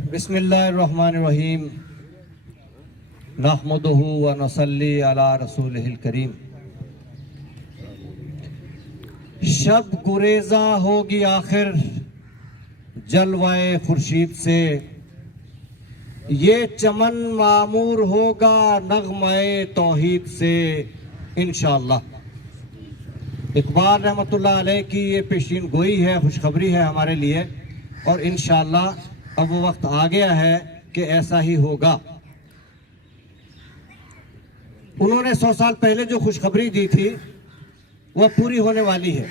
बिस्मिल्लाहिर्रहमानिर्रहीम नहमदुहु व नसल्ली अला रसूलिहिल करीम। शब गुरेज़ा होगी आखिर जलवाए खुर्शीद से, ये चमन मामूर होगा नगमाए तौहीद से इंशाअल्लाह। इकबाल रहमतुल्लाह अलैह की ये पेशीन गोई है, खुशखबरी है हमारे लिए, और इंशाअल्लाह अब वो वक्त आ गया है कि ऐसा ही होगा। उन्होंने 100 साल पहले जो खुशखबरी दी थी वह पूरी होने वाली है।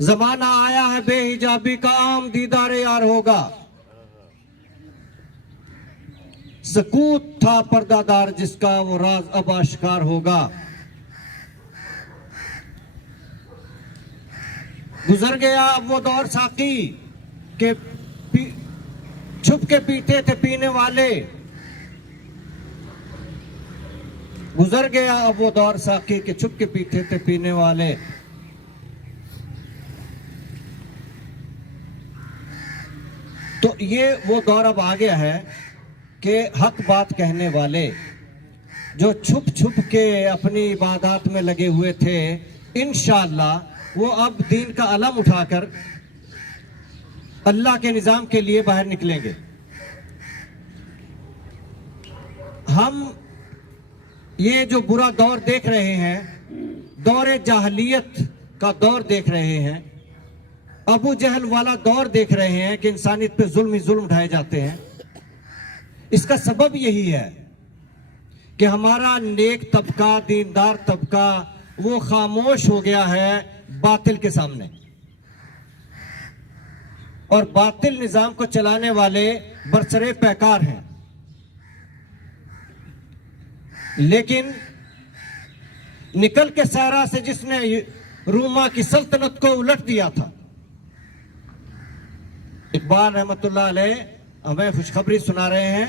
जमाना आया है बेहिजाबी का, आम दीदार यार होगा। सकूत था पर्दादार जिसका, वो राज अब आश्कार होगा। गुजर गया अब वो दौर साकी के छुप के पीते थे पीने वाले। गुजर गया अब वो दौर साकी के छुप के पीते थे पीने वाले। तो ये वो दौर अब आ गया है कि हक बात कहने वाले जो छुप छुप के अपनी इबादत में लगे हुए थे, इंशाअल्लाह वो अब दीन का अलम उठाकर अल्लाह के निजाम के लिए बाहर निकलेंगे। हम ये जो बुरा दौर देख रहे हैं, दौरे जाहलियत का दौर देख रहे हैं, अबू जहल वाला दौर देख रहे हैं कि इंसानियत पे जुल्म ही जुल्म उठाए जाते हैं। इसका सबब यही है कि हमारा नेक तबका, दीनदार तबका वो खामोश हो गया है बातिल के सामने, और बातिल निजाम को चलाने वाले बरसरे पैकार हैं। लेकिन निकल के सहरा से जिसने रूमा की सल्तनत को उलट दिया था, इकबाल रहमतुल्लाह अलैह हमें खुशखबरी सुना रहे हैं,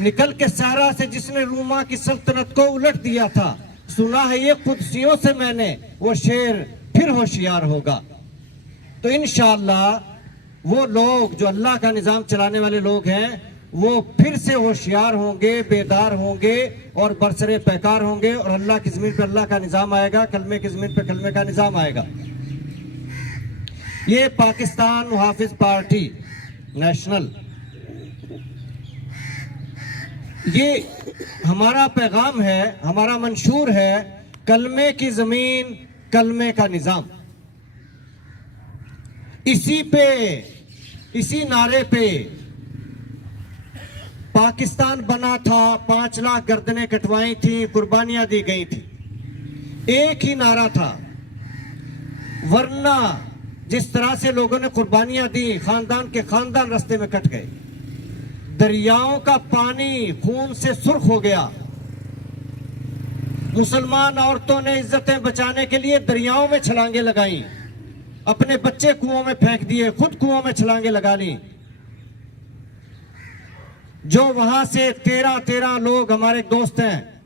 निकल के सहरा से जिसने रूमा की सल्तनत को उलट दिया था, सुना है ये कुदसियों से मैंने, वो शेर फिर होशियार होगा। तो इंशाअल्लाह वो लोग जो अल्लाह का निजाम चलाने वाले लोग हैं वो फिर से होशियार होंगे, बेदार होंगे और बरसरे पैकार होंगे, और अल्लाह की जमीन पे अल्लाह का निजाम आएगा, कलमे की जमीन पे कलमे का निजाम आएगा। ये पाकिस्तान मुहाफिज पार्टी नेशनल, ये हमारा पैगाम है, हमारा मंशूर है, कलमे की जमीन कलमे का निजाम। इसी नारे पे पाकिस्तान बना था, 5 लाख गर्दनें कटवाई थी, कुर्बानियां दी गई थी, एक ही नारा था। वरना जिस तरह से लोगों ने कुर्बानियां दी, खानदान के खानदान रास्ते में कट गए, दरियाओं का पानी खून से सुर्ख हो गया। मुसलमान औरतों ने इज्जतें बचाने के लिए दरियाओं में छलांगे लगाई, अपने बच्चे कुओं में फेंक दिए, खुद कुओं में छलांगे लगा ली। जो वहां से 13 लोग, हमारे एक दोस्त हैं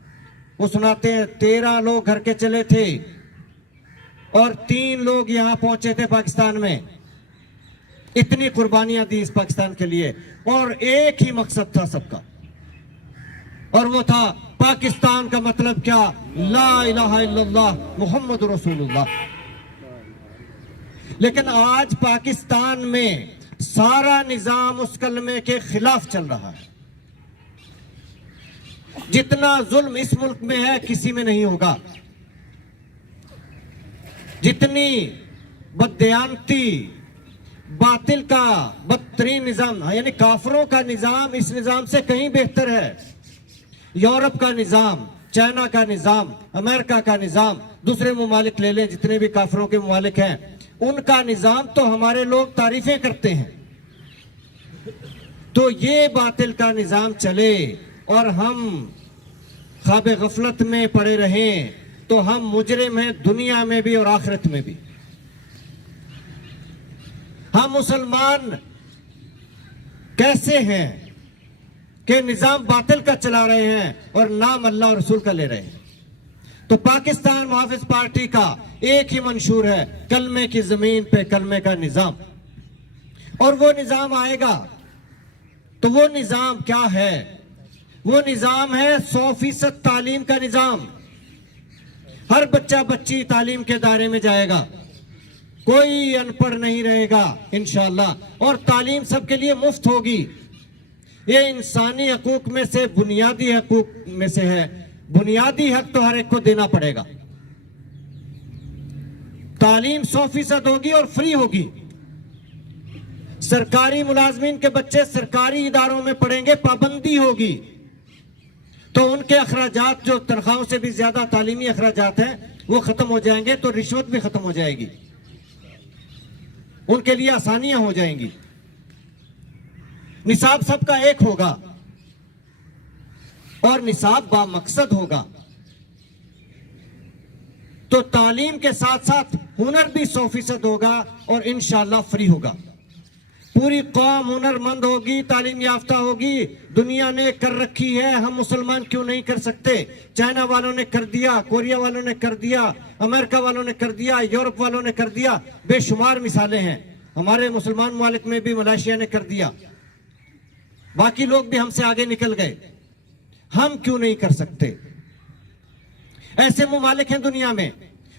वो सुनाते हैं, 13 लोग घर के चले थे और 3 लोग यहां पहुंचे थे पाकिस्तान में। इतनी कुर्बानियां दी इस पाकिस्तान के लिए, और एक ही मकसद था सबका, और वो था पाकिस्तान का मतलब क्या, ला इलाहा इल्लल्लाह मुहम्मद रसूलुल्लाह। लेकिन आज पाकिस्तान में सारा निजाम उस कलमे के खिलाफ चल रहा है। जितना जुल्म इस मुल्क में है किसी में नहीं होगा, जितनी बददयानती, बातिल का बदतरीन निजाम, यानी काफरों का निजाम इस निजाम से कहीं बेहतर है। यूरोप का निजाम, चाइना का निजाम, अमेरिका का निजाम, दूसरे ममालिक ले लें, जितने भी काफरों के ममालिक हैं, उनका निजाम तो हमारे लोग तारीफें करते हैं। तो ये बातिल का निजाम चले और हम ख्वाब गफलत में पड़े रहें तो हम मुजरिम हैं, दुनिया में भी और आखिरत में भी। हम मुसलमान कैसे हैं कि निजाम बातिल का चला रहे हैं और नाम अल्लाह और रसूल का ले रहे हैं। तो पाकिस्तान मुहाफिज पार्टी का एक ही मंशूर है, कलमे की जमीन पे कलमे का निजाम। और वो निजाम आएगा तो वो निजाम क्या है? वो निजाम है 100% तालीम का निजाम। हर बच्चा बच्ची तालीम के दायरे में जाएगा, कोई अनपढ़ नहीं रहेगा इंशाअल्लाह। और तालीम सबके लिए मुफ्त होगी। ये इंसानी हकूक में से बुनियादी हकूक में से है। बुनियादी हक तो हर एक को देना पड़ेगा। तालीम 100% होगी और फ्री होगी। सरकारी मुलाजमीन के बच्चे सरकारी इदारों में पढ़ेंगे, पाबंदी होगी तो उनके अखराजात जो तनख्वाहों से भी ज्यादा तालीमी अखराजात हैं वो खत्म हो जाएंगे, तो रिश्वत भी खत्म हो जाएगी, उनके लिए आसानियां हो जाएंगी। निसाब सबका एक होगा और निसाब बामकसद होगा। तो तालीम के साथ साथ हुनर भी 100% होगा और इंशाअल्लाह फ्री होगा। पूरी कौम हुनरमंद होगी, तालीम याफ्ता होगी। दुनिया ने कर रखी है, हम मुसलमान क्यों नहीं कर सकते? चाइना वालों ने कर दिया, कोरिया वालों ने कर दिया, अमेरिका वालों ने कर दिया, यूरोप वालों ने कर दिया। बेशुमार मिसालें हैं। हमारे मुसलमान मुमालिक में भी मलेशिया ने कर दिया। बाकी लोग भी हमसे आगे निकल गए, हम क्यों नहीं कर सकते? ऐसे मुमालिक हैं दुनिया में।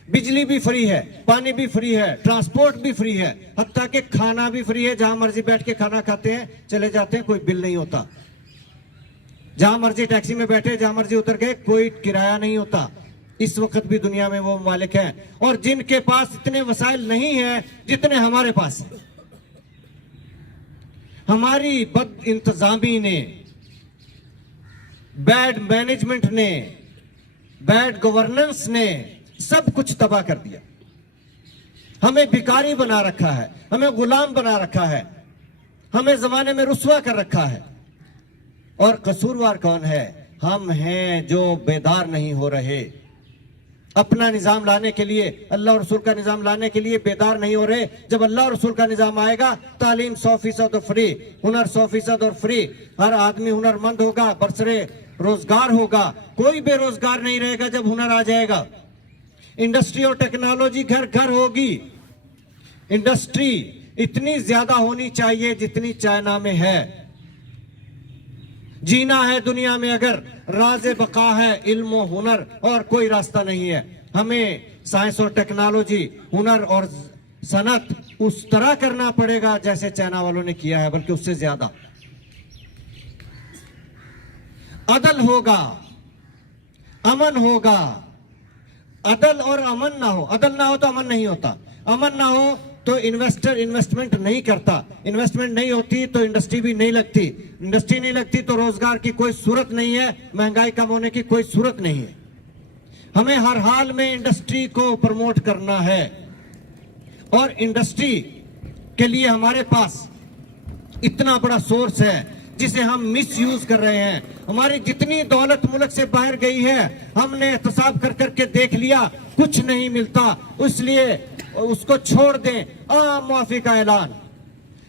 बिजली भी फ्री है, पानी भी फ्री है, ट्रांसपोर्ट भी फ्री है, हत्ता के खाना भी फ्री है। जहां मर्जी बैठ के खाना खाते हैं, चले जाते हैं, कोई बिल नहीं होता। जहां मर्जी टैक्सी में बैठे, जहां मर्जी उतर गए, कोई किराया नहीं होता। इस वक्त भी दुनिया में वो मालिक हैं। और जिनके पास इतने वसाइल नहीं है जितने हमारे पास है। हमारी बद इंतजामी ने, बैड मैनेजमेंट ने, बैड गवर्नेंस ने सब कुछ तबाह कर दिया। हमें भिखारी बना रखा है, हमें गुलाम बना रखा है, हमें जमाने में रुस्वा कर रखा है। और कसूरवार कौन है? हम हैं जो बेदार नहीं हो रहे। अपना निजाम लाने के लिए, अल्लाह और रसूल का निजाम लाने के लिए बेदार नहीं हो रहे। जब अल्लाह और रसूल का निजाम आएगा, तालीम 100% और फ्री, हुनर 100% और फ्री, हर आदमी हुनरमंद होगा, बरसरे रोजगार होगा, कोई बेरोजगार नहीं रहेगा जब हुनर आ जाएगा। इंडस्ट्री और टेक्नोलॉजी घर घर होगी। इंडस्ट्री इतनी ज्यादा होनी चाहिए जितनी चाइना में है। जीना है दुनिया में अगर, राज़े बका है इल्म और हुनर, और कोई रास्ता नहीं है। हमें साइंस और टेक्नोलॉजी, हुनर और सनत उस तरह करना पड़ेगा जैसे चाइना वालों ने किया है, बल्कि उससे ज्यादा। अदल होगा, अमन होगा। अदल और अमन ना हो, अदल ना हो तो अमन नहीं होता, अमन ना हो तो इन्वेस्टर इन्वेस्टमेंट नहीं करता, इन्वेस्टमेंट नहीं होती तो इंडस्ट्री भी नहीं लगती, इंडस्ट्री नहीं लगती तो रोजगार की कोई सूरत नहीं है, महंगाई कम होने की कोई सूरत नहीं है। हमें हर हाल में इंडस्ट्री को प्रमोट करना है। और इंडस्ट्री के लिए हमारे पास इतना बड़ा सोर्स है जिसे हम मिस यूज कर रहे हैं। हमारी जितनी दौलत मुल्क से बाहर गई है, हमने एहतसाब कर करके देख लिया, कुछ नहीं मिलता, इसलिए उसको छोड़ दें। आम मुआफी का ऐलान।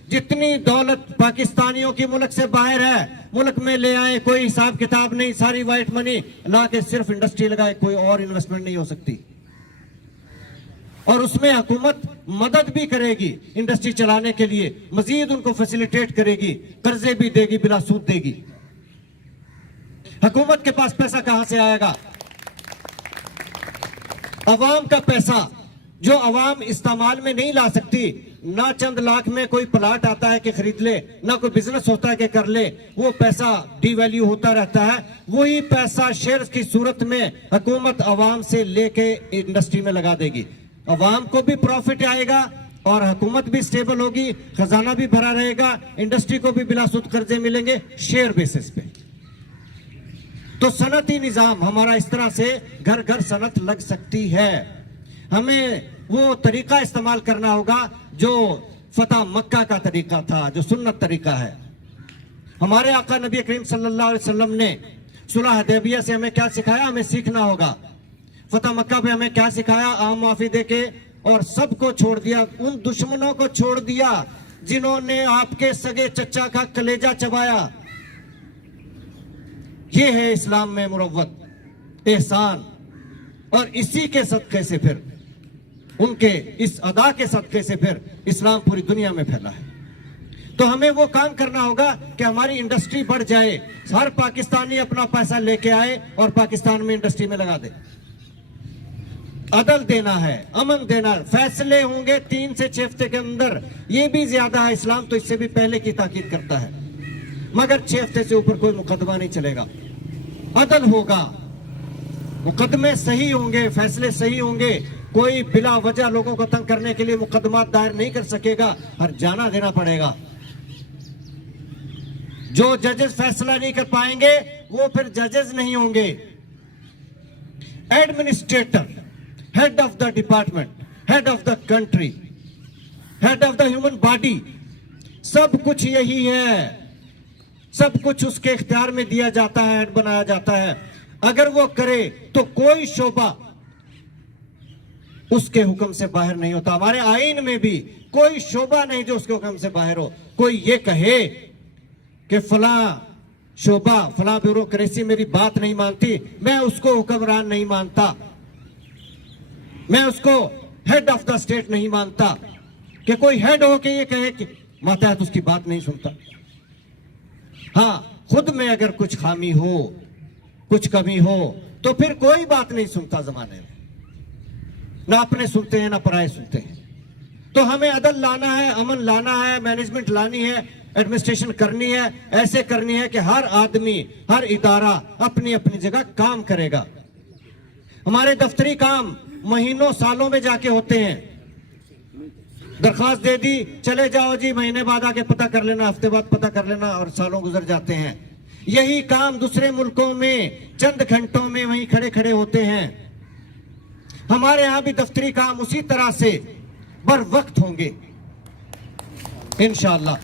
जितनी दौलत पाकिस्तानियों की मुल्क से बाहर है, मुल्क में ले आए, कोई हिसाब किताब नहीं, सारी वाइट मनी ला के सिर्फ इंडस्ट्री लगाए, कोई और इन्वेस्टमेंट नहीं हो सकती। और उसमें हुकूमत मदद भी करेगी इंडस्ट्री चलाने के लिए, मजीद उनको फैसिलिटेट करेगी, कर्जे भी देगी, बिला सूद देगी। हुकूमत के पास पैसा कहां से आएगा? अवाम का पैसा जो अवाम इस्तेमाल में नहीं ला सकती। ना चंद लाख में कोई प्लाट आता है कि खरीद ले, ना कोई बिजनेस होता है कि कर ले, वो पैसा डीवैल्यू होता रहता है। वही पैसा शेयर्स की सूरत में हुकूमत अवाम से लेके इंडस्ट्री में लगा देगी। अवाम को भी प्रॉफिट आएगा और हुकूमत भी स्टेबल होगी, खजाना भी भरा रहेगा, इंडस्ट्री को भी बिलासुद कर्जे मिलेंगे शेयर बेसिस पे। तो सनती निजाम हमारा इस तरह से घर घर सनत लग सकती है। हमें वो तरीका इस्तेमाल करना होगा जो फतह मक्का का तरीका था, जो सुन्नत तरीका है। हमारे आका नबी करीम सल्लल्लाहु अलैहि वसल्लम ने सुलह हुदैबिया से हमें क्या सिखाया? हमें सीखना होगा। फतह मक्का पे हमें क्या सिखाया? आम माफी देके और सबको छोड़ दिया, उन दुश्मनों को छोड़ दिया जिन्होंने आपके सगे चचा का कलेजा चबाया। ये है इस्लाम में मुरव्वत, एहसान। और इसी के सदक़े से फिर, उनके इस अदा के सदक़े से फिर इस्लाम पूरी दुनिया में फैला है। तो हमें वो काम करना होगा कि हमारी इंडस्ट्री बढ़ जाए, हर पाकिस्तानी अपना पैसा लेके आए और पाकिस्तान में इंडस्ट्री में लगा दे। अदल देना है, अमन देना, फैसले होंगे 3 से 6 हफ्ते के अंदर, ये भी ज्यादा है। इस्लाम तो इससे भी पहले की ताकीद करता है, मगर 6 हफ्ते से ऊपर कोई मुकदमा नहीं चलेगा। अदल होगा, मुकदमे सही होंगे, फैसले सही होंगे। कोई बिला वजह लोगों को तंग करने के लिए मुकदमा दायर नहीं कर सकेगा, हर जाना देना पड़ेगा। जो जजेस फैसला नहीं कर पाएंगे वो फिर जजेस नहीं होंगे। Administrator, head of the department, head of the country, head of the human body, सब कुछ यही है। सब कुछ उसके इख्तियार में दिया जाता है, हेड बनाया जाता है। अगर वो करे तो कोई शोबा उसके हुक्म से बाहर नहीं होता। हमारे आईन में भी कोई शोबा नहीं जो उसके हुक्म से बाहर हो। कोई ये कहे कि फला शोबा, फला ब्यूरोक्रेसी मेरी बात नहीं मानती, मैं उसको हुक्मरान नहीं मानता, मैं उसको हेड ऑफ द स्टेट नहीं मानता। कि कोई हेड हो के ये कहे कि मातहत उसकी बात नहीं सुनता। हाँ, खुद में अगर कुछ खामी हो, कुछ कमी हो, तो फिर कोई बात नहीं सुनता जमाने में, ना अपने सुनते हैं ना पराये सुनते हैं। तो हमें अदल लाना है, अमन लाना है, मैनेजमेंट लानी है, एडमिनिस्ट्रेशन करनी है, ऐसे करनी है कि हर आदमी, हर इदारा अपनी अपनी जगह काम करेगा। हमारे दफ्तरी काम महीनों सालों में जाके होते हैं। दरखास्त दे दी, चले जाओ जी, महीने बाद आके पता कर लेना, हफ्ते बाद पता कर लेना, और सालों गुजर जाते हैं। यही काम दूसरे मुल्कों में चंद घंटों में वहीं खड़े खड़े होते हैं। हमारे यहां भी दफ्तरी काम उसी तरह से बर वक्त होंगे इंशाअल्लाह।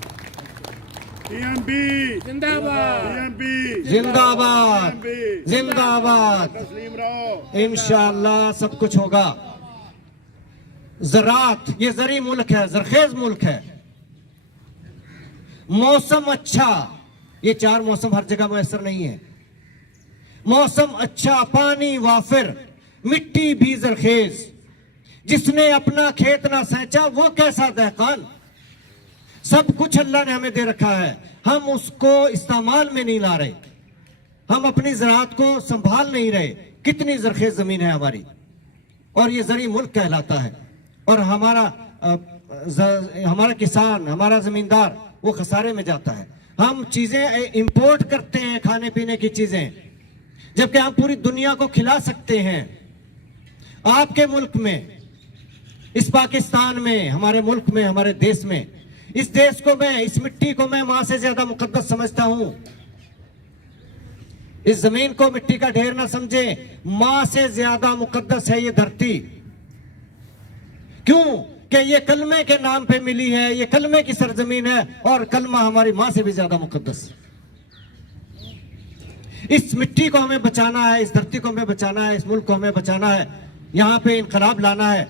जिंदाबाद, जिंदाबाद, जिंदाबाद। इंशाअल्लाह सब कुछ होगा। ज़राअत, ये ज़री मुल्क है, ज़रखेज़ मुल्क है। मौसम अच्छा, ये 4 मौसम हर जगह मुयसर नहीं है। मौसम अच्छा, पानी वाफिर, मिट्टी भी ज़रखेज़। जिसने अपना खेत ना सेंचा वो कैसा दहकान। सब कुछ अल्लाह ने हमें दे रखा है, हम उसको इस्तेमाल में नहीं ला रहे, हम अपनी ज़राअत को संभाल नहीं रहे। कितनी ज़रखेज़ ज़मीन है हमारी, और ये ज़री मुल्क कहलाता है। और हमारा किसान, हमारा ज़मींदार वो खसारे में जाता है। हम चीज़ें इंपोर्ट करते हैं, खाने पीने की चीज़ें, जबकि हम पूरी दुनिया को खिला सकते हैं। आपके मुल्क में, इस पाकिस्तान में, हमारे मुल्क में, हमारे देश में, इस देश को मैं, इस मिट्टी को मैं मां से ज्यादा मुकद्दस समझता हूं। इस जमीन को मिट्टी का ढेर ना समझे, मां से ज्यादा मुकद्दस है ये धरती। क्यों? कि ये कलमे के नाम पे मिली है, ये कलमे की सरजमीन है, और कलमा हमारी मां से भी ज्यादा मुकद्दस। इस मिट्टी को हमें बचाना है, इस धरती को हमें बचाना है, इस मुल्क को हमें बचाना है। यहां पे इनकलाब लाना है,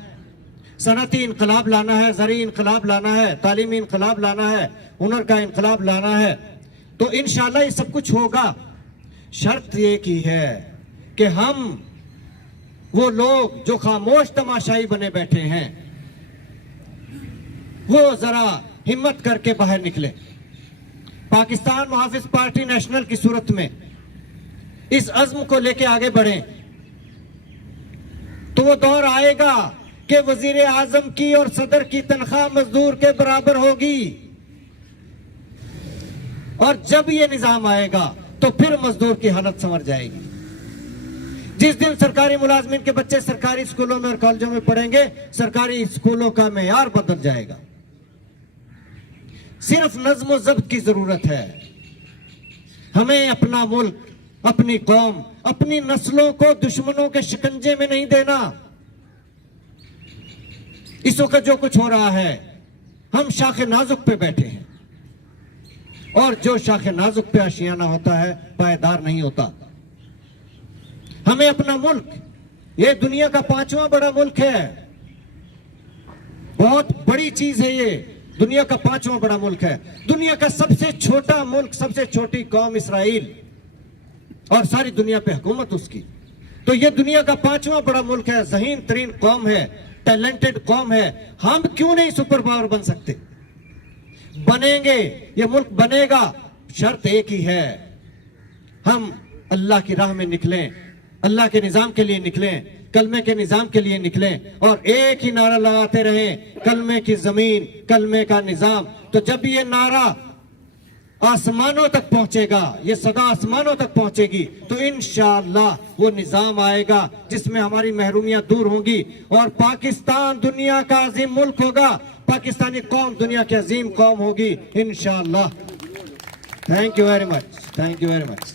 सनती इनकलाब लाना है, ज़री इनकलाब लाना है, तालीमी इनकलाब लाना है, हुनर का इनकलाब लाना है। तो इंशाअल्लाह ये सब कुछ होगा। शर्त ये की है कि हम वो लोग जो खामोश तमाशाई बने बैठे हैं, वो जरा हिम्मत करके बाहर निकले। पाकिस्तान मुहाफिज पार्टी नेशनल की सूरत में इस अज़्म को लेके आगे बढ़े, तो वो दौर आएगा कि वजीर आजम की और सदर की तनख्वाह मजदूर के बराबर होगी। और जब ये निजाम आएगा तो फिर मजदूर की हालत संवर जाएगी। जिस दिन सरकारी मुलाजमिन के बच्चे सरकारी स्कूलों में और कॉलेजों में पढ़ेंगे, सरकारी स्कूलों का मेयार बदल जाएगा। सिर्फ नज्म व ज़ब्त की जरूरत है। हमें अपना मुल्क, अपनी कौम, अपनी नस्लों को दुश्मनों के शिकंजे में नहीं देना। इस वक्त जो कुछ हो रहा है, हम शाखे नाजुक पे बैठे हैं, और जो शाखे नाजुक पे आशियाना होता है पायदार नहीं होता। हमें अपना मुल्क, ये दुनिया का 5वां बड़ा मुल्क है, बहुत बड़ी चीज है ये। दुनिया का 5वां बड़ा मुल्क है। दुनिया का सबसे छोटा मुल्क, सबसे छोटी कौम इसराइल, और सारी दुनिया पे हुकूमत उसकी। तो ये दुनिया का 5वां बड़ा मुल्क है, ज़हीन तरीन कौम है, टैलेंटेड कौम है। हम क्यों नहीं सुपर पावर बन सकते? बनेंगे, ये मुल्क बनेगा। शर्त एक ही है, हम अल्लाह की राह में निकलें, अल्लाह के निजाम के लिए निकलें, कलमे के निजाम के लिए निकलें और एक ही नारा लगाते रहें, कलमे की जमीन, कलमे का निजाम। तो जब ये नारा आसमानों तक पहुंचेगा, ये सदा आसमानों तक पहुंचेगी, तो इंशाअल्लाह वो निजाम आएगा जिसमें हमारी महरूमियां दूर होंगी और पाकिस्तान दुनिया का अजीम मुल्क होगा, पाकिस्तानी कौम दुनिया की अजीम कौम होगी इंशाअल्लाह। Thank you very much, thank you very much.